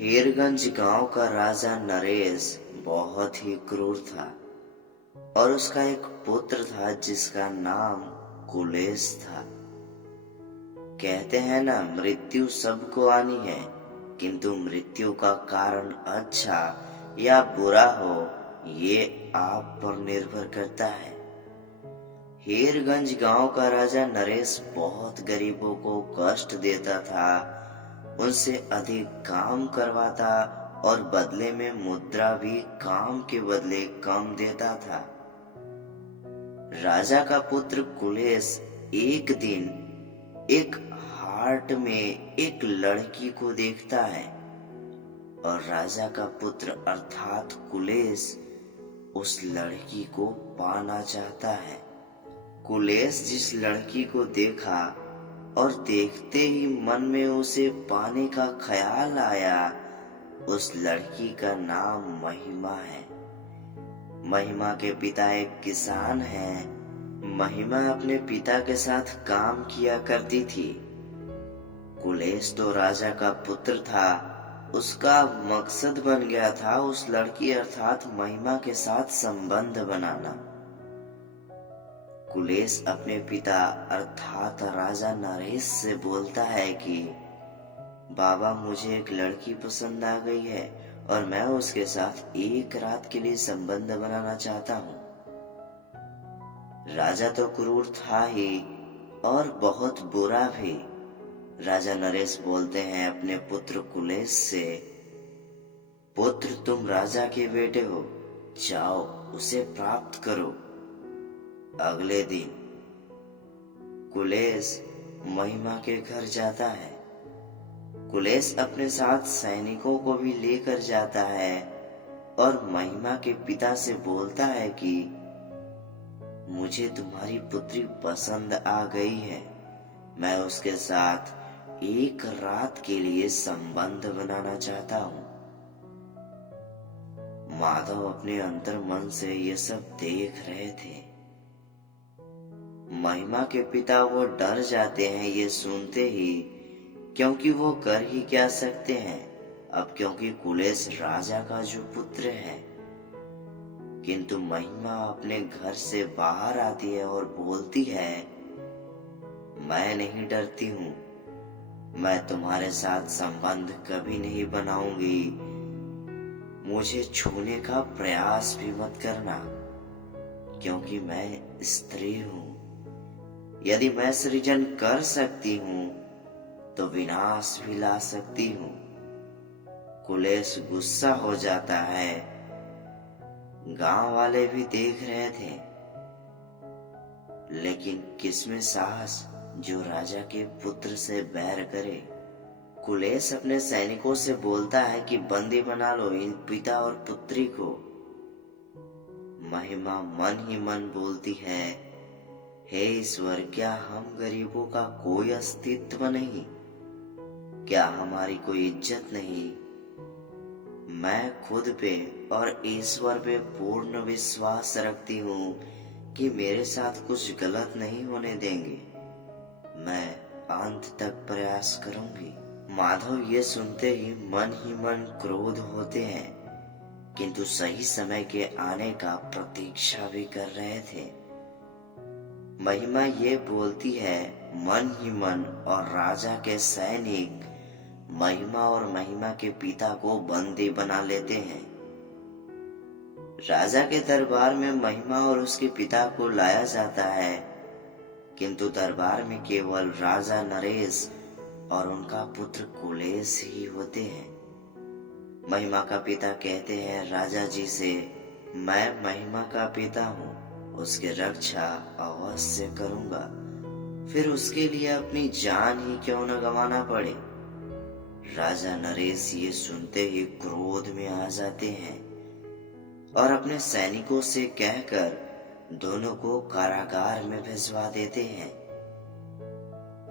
हीरगंज गांव का राजा नरेश बहुत ही क्रूर था और उसका एक पुत्र था जिसका नाम कुलेश था। कहते हैं ना, मृत्यु सबको आनी है, किंतु मृत्यु का कारण अच्छा या बुरा हो ये आप पर निर्भर करता है। हीरगंज गांव का राजा नरेश बहुत गरीबों को कष्ट देता था, उनसे अधिक काम करवाता और बदले में मुद्रा भी काम के बदले कम देता था। राजा का पुत्र कुलेश एक दिन एक हाट में एक लड़की को देखता है और राजा का पुत्र अर्थात कुलेश उस लड़की को पाना चाहता है। कुलेश जिस लड़की को देखा और देखते ही मन में उसे पाने का ख्याल आया, उस लड़की का नाम महिमा है। महिमा के पिता एक किसान हैं। महिमा अपने पिता के साथ काम किया करती थी। कुलेश तो राजा का पुत्र था, उसका मकसद बन गया था उस लड़की अर्थात महिमा के साथ संबंध बनाना। कुलेश अपने पिता अर्थात राजा नरेश से बोलता है कि बाबा, मुझे एक लड़की पसंद आ गई है और मैं उसके साथ एक रात के लिए संबंध बनाना चाहता हूँ। राजा तो क्रूर था ही और बहुत बुरा भी। राजा नरेश बोलते हैं अपने पुत्र कुलेश से, पुत्र, तुम राजा के बेटे हो, जाओ उसे प्राप्त करो। अगले दिन कुलेश महिमा के घर जाता है। कुलेश अपने साथ सैनिकों को भी लेकर जाता है और महिमा के पिता से बोलता है कि मुझे तुम्हारी पुत्री पसंद आ गई है, मैं उसके साथ एक रात के लिए संबंध बनाना चाहता हूँ। माधव अपने अंतर मन से ये सब देख रहे थे। महिमा के पिता वो डर जाते हैं ये सुनते ही, क्योंकि वो कर ही क्या सकते हैं अब, क्योंकि कुलेश राजा का जो पुत्र है। किंतु महिमा अपने घर से बाहर आती है और बोलती है, मैं नहीं डरती हूँ, मैं तुम्हारे साथ संबंध कभी नहीं बनाऊंगी, मुझे छूने का प्रयास भी मत करना, क्योंकि मैं स्त्री हूँ। यदि मैं सृजन कर सकती हूँ तो विनाश भी ला सकती हूँ। कुलेश गुस्सा हो जाता है। गांव वाले भी देख रहे थे, लेकिन किसमें साहस जो राजा के पुत्र से बैर करे। कुलेश अपने सैनिकों से बोलता है कि बंदी बना लो इन पिता और पुत्री को। महिमा मन ही मन बोलती है, हे ईश्वर, क्या हम गरीबों का कोई अस्तित्व नहीं? क्या हमारी कोई इज्जत नहीं? मैं खुद पे और ईश्वर पे पूर्ण विश्वास रखती हूँ कि मेरे साथ कुछ गलत नहीं होने देंगे। मैं अंत तक प्रयास करूंगी। माधव ये सुनते ही मन क्रोध होते हैं, किंतु सही समय के आने का प्रतीक्षा भी कर रहे थे। महिमा ये बोलती है मन ही मन, और राजा के सैनिक महिमा और महिमा के पिता को बंदी बना लेते हैं। राजा के दरबार में महिमा और उसके पिता को लाया जाता है, किंतु दरबार में केवल राजा नरेश और उनका पुत्र कुलेश ही होते हैं। महिमा का पिता कहते हैं राजा जी से, मैं महिमा का पिता हूँ, उसकी रक्षा अवश्य करूंगा, फिर उसके लिए अपनी जान ही क्यों न गंवाना पड़े। राजा नरेश ये सुनते ही क्रोध में आ जाते हैं और अपने सैनिकों से कहकर दोनों को कारागार में भिजवा देते हैं।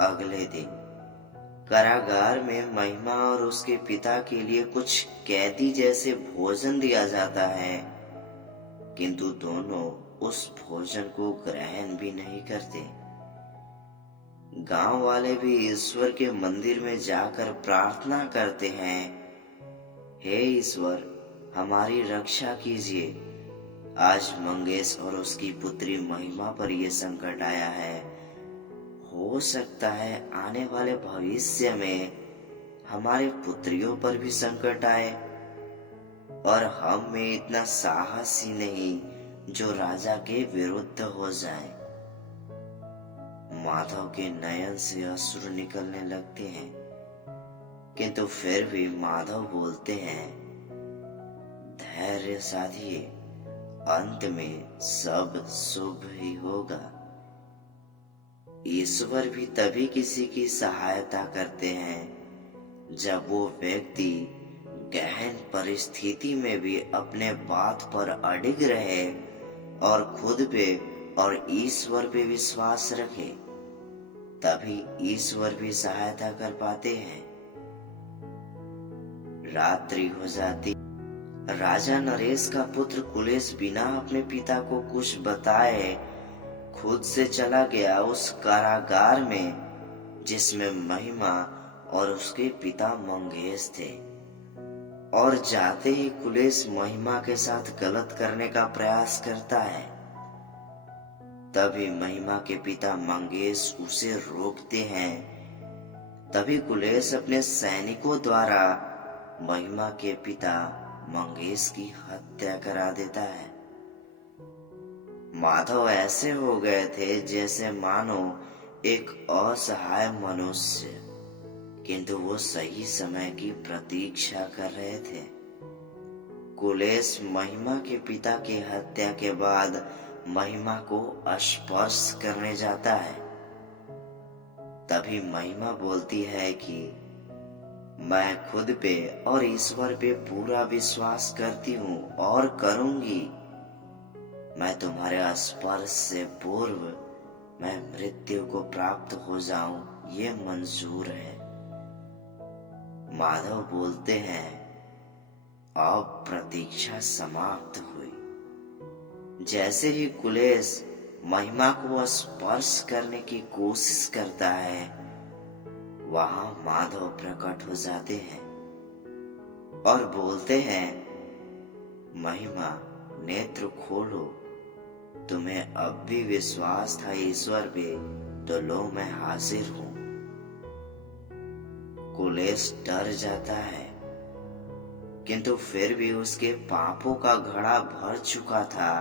अगले दिन कारागार में महिमा और उसके पिता के लिए कुछ कैदी जैसे भोजन दिया जाता है, किंतु दोनों उस भोजन को ग्रहण भी नहीं करते। गांव वाले भी ईश्वर के मंदिर में जाकर प्रार्थना करते हैं हे ईश्वर, हमारी रक्षा कीजिए। आज मंगेश और उसकी पुत्री महिमा पर यह संकट आया है। हो सकता है आने वाले भविष्य में हमारे पुत्रियों पर भी संकट आए और हम में इतना साहस ही नहीं जो राजा के विरुद्ध हो जाए। माधव के नयन से अश्रु निकलने लगते हैं, किंतु फिर भी माधव बोलते हैं, धैर्य साधिए, अंत में सब शुभ ही होगा। ईश्वर भी तभी किसी की सहायता करते हैं जब वो व्यक्ति गहन परिस्थिति में भी अपने बात पर अडिग रहे और खुद पे और ईश्वर पे विश्वास रखे। तभी ईश्वर भी सहायता कर पाते हैं। रात्रि हो जाती। राजा नरेश का पुत्र कुलेश बिना अपने पिता को कुछ बताए खुद से चला गया उस कारागार में जिसमें महिमा और उसके पिता मंगेश थे। और जाते ही कुलेश महिमा के साथ गलत करने का प्रयास करता है। तभी महिमा के पिता मंगेश उसे रोकते हैं। तभी कुलेश अपने सैनिकों द्वारा महिमा के पिता मंगेश की हत्या करा देता है। माधव ऐसे हो गए थे जैसे मानो एक असहाय मनुष्य, किंतु वो सही समय की प्रतीक्षा कर रहे थे। कुलेश महिमा के पिता की हत्या के बाद महिमा को स्पर्श करने जाता है। तभी महिमा बोलती है कि मैं खुद पे और ईश्वर पे पूरा विश्वास करती हूँ और करूंगी। मैं तुम्हारे स्पर्श से पूर्व मैं मृत्यु को प्राप्त हो जाऊं, ये मंजूर है। माधव बोलते हैं, अब प्रतीक्षा समाप्त हुई। जैसे ही कुलेश महिमा को स्पर्श करने की कोशिश करता है, वहां माधव प्रकट हो जाते हैं और बोलते हैं, महिमा नेत्र खोलो, तुम्हें अब भी विश्वास था ईश्वर पे, तो लो मैं हाजिर हूं। कुलेश डर जाता है, किंतु फिर भी उसके पापों का घड़ा भर चुका था,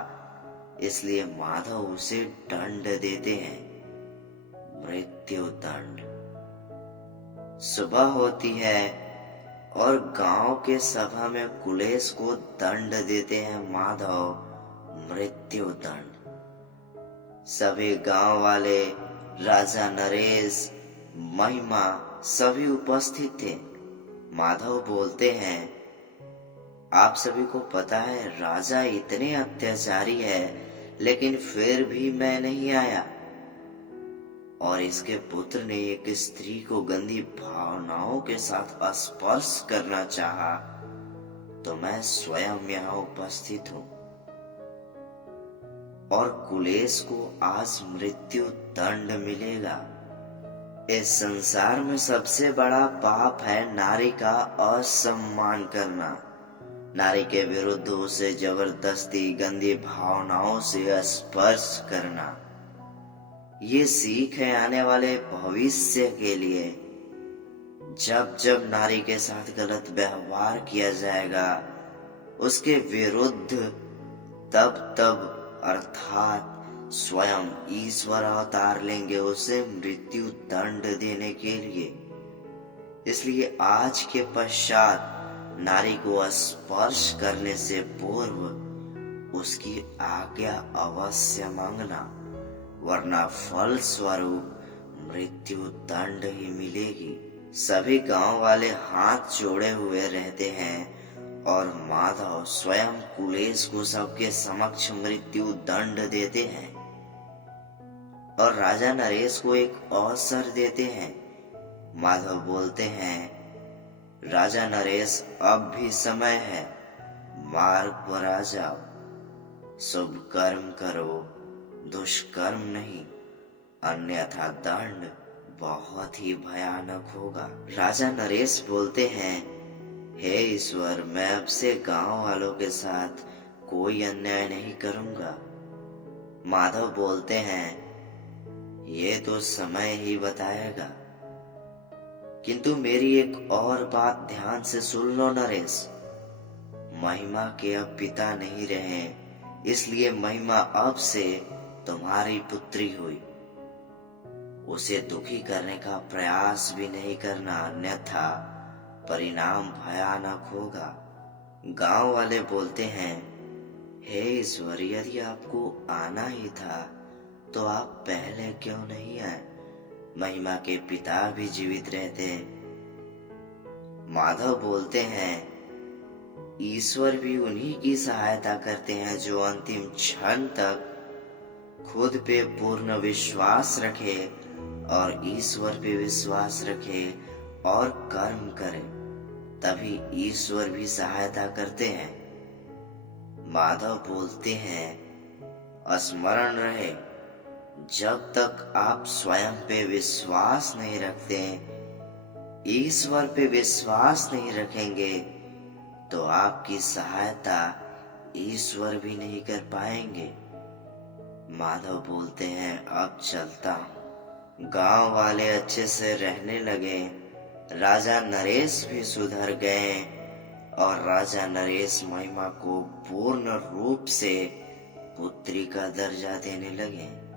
इसलिए माधव उसे दंड देते हैं, मृत्यु दंड। सुबह होती है और गांव के सभा में कुलेश को दंड देते हैं माधव, मृत्यु दंड। सभी गांव वाले, राजा नरेश, महिमा सभी उपस्थित थे। माधव बोलते हैं, आप सभी को पता है राजा इतने अत्याचारी है, लेकिन फिर भी मैं नहीं आया और इसके पुत्र ने एक स्त्री को गंदी भावनाओं के साथ स्पर्श करना चाहा, तो मैं स्वयं यहाँ उपस्थित हूँ और कुलेश को आज मृत्यु दंड मिलेगा। इस संसार में सबसे बड़ा पाप है नारी का असम्मान करना, नारी के विरुद्ध उसे जबरदस्ती गंदी भावनाओं से स्पर्श करना। ये सीख है आने वाले भविष्य के लिए। जब जब नारी के साथ गलत व्यवहार किया जाएगा, उसके विरुद्ध तब तब अर्थात स्वयं ईश्वर अवतार लेंगे उसे मृत्यु दंड देने के लिए। इसलिए आज के पश्चात नारी को स्पर्श करने से पूर्व उसकी आज्ञा अवश्य मांगना, वरना फल स्वरूप मृत्यु दंड ही मिलेगी। सभी गांव वाले हाथ जोड़े हुए रहते हैं और माधव स्वयं कुलेश को सबके समक्ष मृत्यु दंड देते हैं और राजा नरेश को एक अवसर देते हैं। माधव बोलते हैं, राजा नरेश अब भी समय है, मार्ग पर आ जाओ, शुभ कर्म करो, दुष्कर्म नहीं, अन्यथा दंड बहुत ही भयानक होगा। राजा नरेश बोलते हैं, हे ईश्वर, मैं अब से गांव वालों के साथ कोई अन्याय नहीं करूंगा। माधव बोलते हैं, ये तो समय ही बताएगा। किंतु मेरी एक और बात ध्यान से सुन लो नरेश। महिमा के अब पिता नहीं रहे, इसलिए महिमा अब से तुम्हारी पुत्री हुई। उसे दुखी करने का प्रयास भी नहीं करना, अन्यथा परिणाम भयानक होगा। गांव वाले बोलते हैं, हे ईश्वर, यदि आपको आना ही था तो आप पहले क्यों नहीं आए? महिमा के पिता भी जीवित रहते। माधव बोलते हैं, ईश्वर भी उन्हीं की सहायता करते हैं जो अंतिम क्षण तक खुद पे पूर्ण विश्वास रखे और ईश्वर पे विश्वास रखे और कर्म करे, तभी ईश्वर भी सहायता करते हैं। माधव बोलते हैं, स्मरण रहे, जब तक आप स्वयं पे विश्वास नहीं रखते, ईश्वर पे विश्वास नहीं रखेंगे, तो आपकी सहायता ईश्वर भी नहीं कर पाएंगे। माधव बोलते हैं, अब चलता हूं। गांव वाले अच्छे से रहने लगे। राजा नरेश भी सुधर गए और राजा नरेश महिमा को पूर्ण रूप से पुत्री का दर्जा देने लगे।